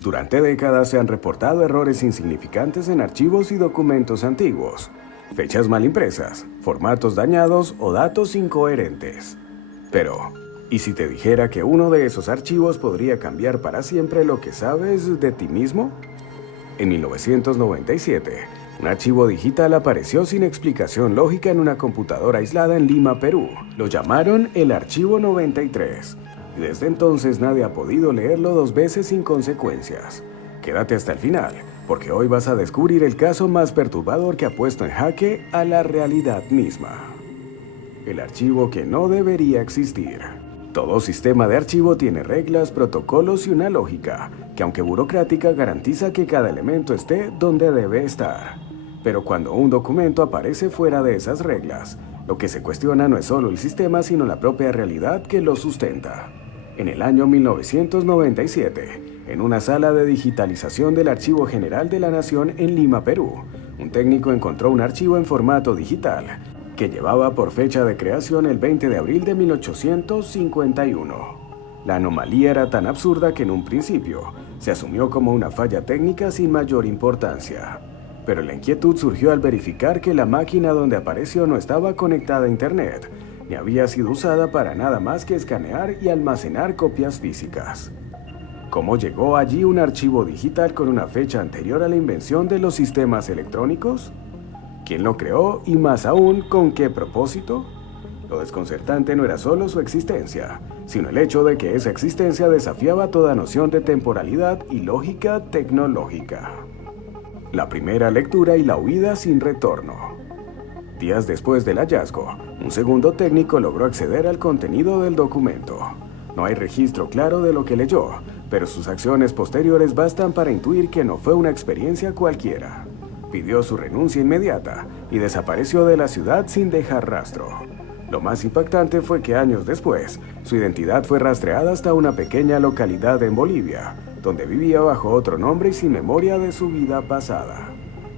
Durante décadas se han reportado errores insignificantes en archivos y documentos antiguos, fechas mal impresas, formatos dañados o datos incoherentes. Pero, ¿y si te dijera que uno de esos archivos podría cambiar para siempre lo que sabes de ti mismo? En 1997, un archivo digital apareció sin explicación lógica en una computadora aislada en Lima, Perú. Lo llamaron el Archivo 93. Y desde entonces nadie ha podido leerlo dos veces sin consecuencias. Quédate hasta el final, porque hoy vas a descubrir el caso más perturbador que ha puesto en jaque a la realidad misma. El archivo que no debería existir. Todo sistema de archivo tiene reglas, protocolos y una lógica, que aunque burocrática garantiza que cada elemento esté donde debe estar. Pero cuando un documento aparece fuera de esas reglas, lo que se cuestiona no es solo el sistema, sino la propia realidad que lo sustenta. En el año 1997, en una sala de digitalización del Archivo General de la Nación en Lima, Perú, un técnico encontró un archivo en formato digital que llevaba por fecha de creación el 20 de abril de 1851. La anomalía era tan absurda que en un principio se asumió como una falla técnica sin mayor importancia. Pero la inquietud surgió al verificar que la máquina donde apareció no estaba conectada a Internet, ni había sido usada para nada más que escanear y almacenar copias físicas. ¿Cómo llegó allí un archivo digital con una fecha anterior a la invención de los sistemas electrónicos? ¿Quién lo creó y más aún, con qué propósito? Lo desconcertante no era solo su existencia, sino el hecho de que esa existencia desafiaba toda noción de temporalidad y lógica tecnológica. La primera lectura y la huida sin retorno. Días después del hallazgo, un segundo técnico logró acceder al contenido del documento. No hay registro claro de lo que leyó, pero sus acciones posteriores bastan para intuir que no fue una experiencia cualquiera. Pidió su renuncia inmediata y desapareció de la ciudad sin dejar rastro. Lo más impactante fue que años después, su identidad fue rastreada hasta una pequeña localidad en Bolivia, donde vivía bajo otro nombre y sin memoria de su vida pasada.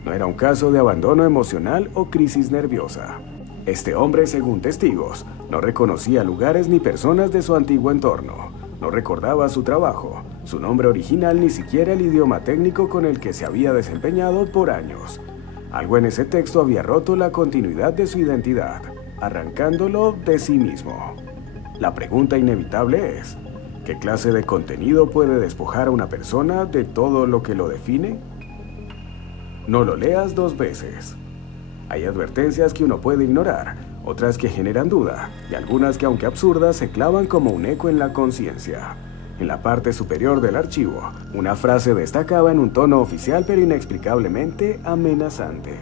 No era un caso de abandono emocional o crisis nerviosa. Este hombre, según testigos, no reconocía lugares ni personas de su antiguo entorno. No recordaba su trabajo, su nombre original, ni siquiera el idioma técnico con el que se había desempeñado por años. Algo en ese texto había roto la continuidad de su identidad, arrancándolo de sí mismo. La pregunta inevitable es, ¿qué clase de contenido puede despojar a una persona de todo lo que lo define? No lo leas dos veces. Hay advertencias que uno puede ignorar, otras que generan duda, y algunas que, aunque absurdas, se clavan como un eco en la conciencia. En la parte superior del archivo, una frase destacaba en un tono oficial pero inexplicablemente amenazante.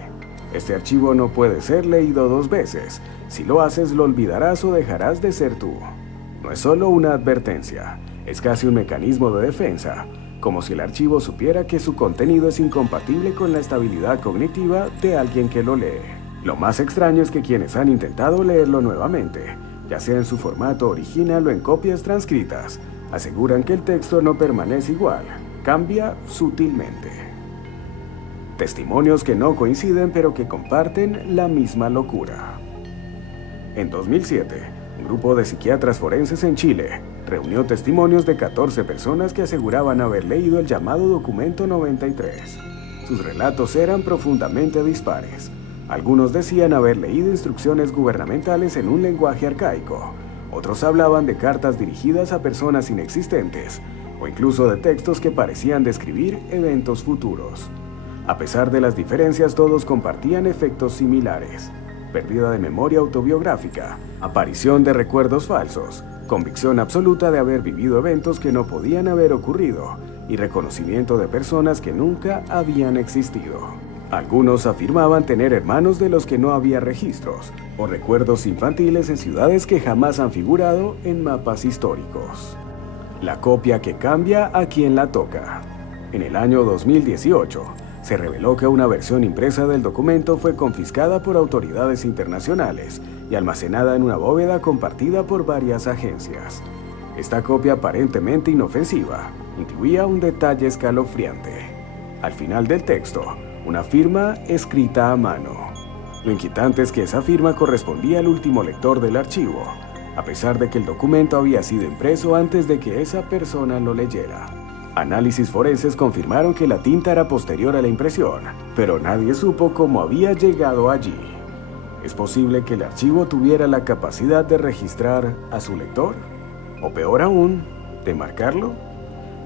Este archivo no puede ser leído dos veces. Si lo haces, lo olvidarás o dejarás de ser tú. No es solo una advertencia, es casi un mecanismo de defensa, como si el archivo supiera que su contenido es incompatible con la estabilidad cognitiva de alguien que lo lee. Lo más extraño es que quienes han intentado leerlo nuevamente, ya sea en su formato original o en copias transcritas, aseguran que el texto no permanece igual, cambia sutilmente. Testimonios que no coinciden pero que comparten la misma locura. En 2007, un grupo de psiquiatras forenses en Chile reunió testimonios de 14 personas que aseguraban haber leído el llamado Documento 93. Sus relatos eran profundamente dispares. Algunos decían haber leído instrucciones gubernamentales en un lenguaje arcaico. Otros hablaban de cartas dirigidas a personas inexistentes, o incluso de textos que parecían describir eventos futuros. A pesar de las diferencias, todos compartían efectos similares: pérdida de memoria autobiográfica, aparición de recuerdos falsos, convicción absoluta de haber vivido eventos que no podían haber ocurrido y reconocimiento de personas que nunca habían existido. Algunos afirmaban tener hermanos de los que no había registros, o recuerdos infantiles en ciudades que jamás han figurado en mapas históricos. La copia que cambia a quien la toca. En el año 2018, se reveló que una versión impresa del documento fue confiscada por autoridades internacionales y almacenada en una bóveda compartida por varias agencias. Esta copia, aparentemente inofensiva, incluía un detalle escalofriante. Al final del texto, una firma escrita a mano. Lo inquietante es que esa firma correspondía al último lector del archivo, a pesar de que el documento había sido impreso antes de que esa persona lo leyera. Análisis forenses confirmaron que la tinta era posterior a la impresión, pero nadie supo cómo había llegado allí. ¿Es posible que el archivo tuviera la capacidad de registrar a su lector? O peor aún, ¿de marcarlo?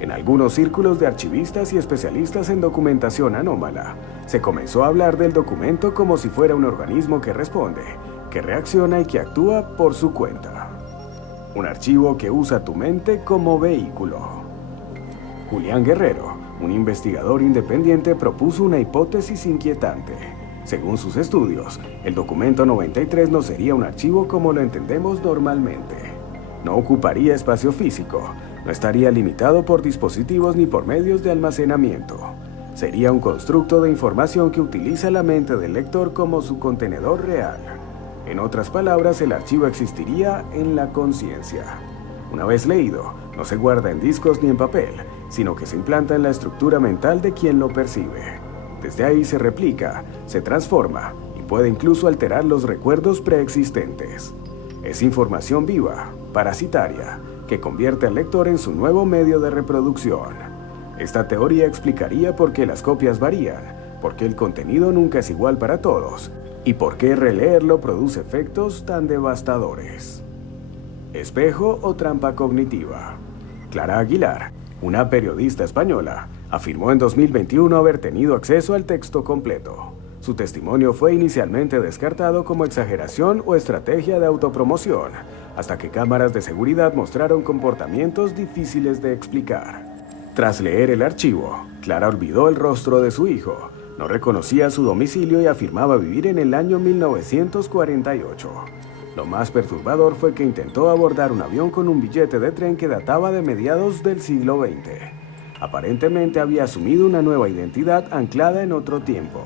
En algunos círculos de archivistas y especialistas en documentación anómala, se comenzó a hablar del documento como si fuera un organismo que responde, que reacciona y que actúa por su cuenta. Un archivo que usa tu mente como vehículo. Julián Guerrero, un investigador independiente, propuso una hipótesis inquietante. Según sus estudios, el documento 93 no sería un archivo como lo entendemos normalmente. No ocuparía espacio físico, no estaría limitado por dispositivos ni por medios de almacenamiento. Sería un constructo de información que utiliza la mente del lector como su contenedor real. En otras palabras, el archivo existiría en la conciencia. Una vez leído, no se guarda en discos ni en papel, sino que se implanta en la estructura mental de quien lo percibe. Desde ahí se replica, se transforma y puede incluso alterar los recuerdos preexistentes. Es información viva, parasitaria, que convierte al lector en su nuevo medio de reproducción. Esta teoría explicaría por qué las copias varían, por qué el contenido nunca es igual para todos y por qué releerlo produce efectos tan devastadores. ¿Espejo o trampa cognitiva? Clara Aguilar, una periodista española, afirmó en 2021 haber tenido acceso al texto completo. Su testimonio fue inicialmente descartado como exageración o estrategia de autopromoción, hasta que cámaras de seguridad mostraron comportamientos difíciles de explicar. Tras leer el archivo, Clara olvidó el rostro de su hijo, no reconocía su domicilio y afirmaba vivir en el año 1948. Lo más perturbador fue que intentó abordar un avión con un billete de tren que databa de mediados del siglo XX. Aparentemente había asumido una nueva identidad anclada en otro tiempo.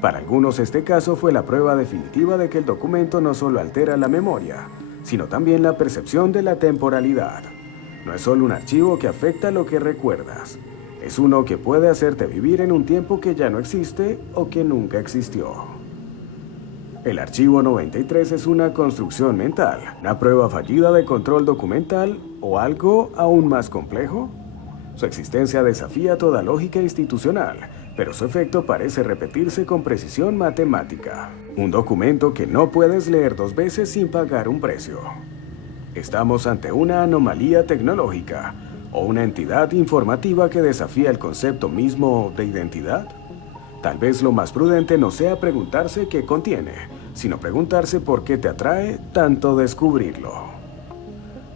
Para algunos este caso fue la prueba definitiva de que el documento no solo altera la memoria, sino también la percepción de la temporalidad. No es solo un archivo que afecta lo que recuerdas, es uno que puede hacerte vivir en un tiempo que ya no existe o que nunca existió. El archivo 93 es una construcción mental, una prueba fallida de control documental o algo aún más complejo. Su existencia desafía toda lógica institucional, pero su efecto parece repetirse con precisión matemática. Un documento que no puedes leer dos veces sin pagar un precio. ¿Estamos ante una anomalía tecnológica o una entidad informativa que desafía el concepto mismo de identidad? Tal vez lo más prudente no sea preguntarse qué contiene, sino preguntarse por qué te atrae tanto descubrirlo.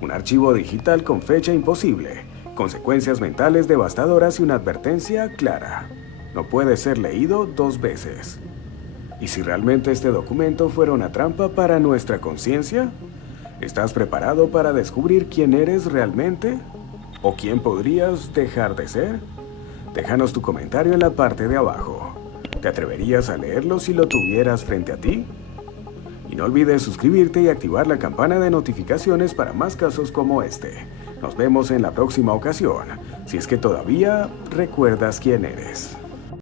Un archivo digital con fecha imposible, consecuencias mentales devastadoras y una advertencia clara. No puede ser leído dos veces. ¿Y si realmente este documento fuera una trampa para nuestra conciencia? ¿Estás preparado para descubrir quién eres realmente? ¿O quién podrías dejar de ser? Déjanos tu comentario en la parte de abajo. ¿Te atreverías a leerlo si lo tuvieras frente a ti? Y no olvides suscribirte y activar la campana de notificaciones para más casos como este. Nos vemos en la próxima ocasión, si es que todavía recuerdas quién eres.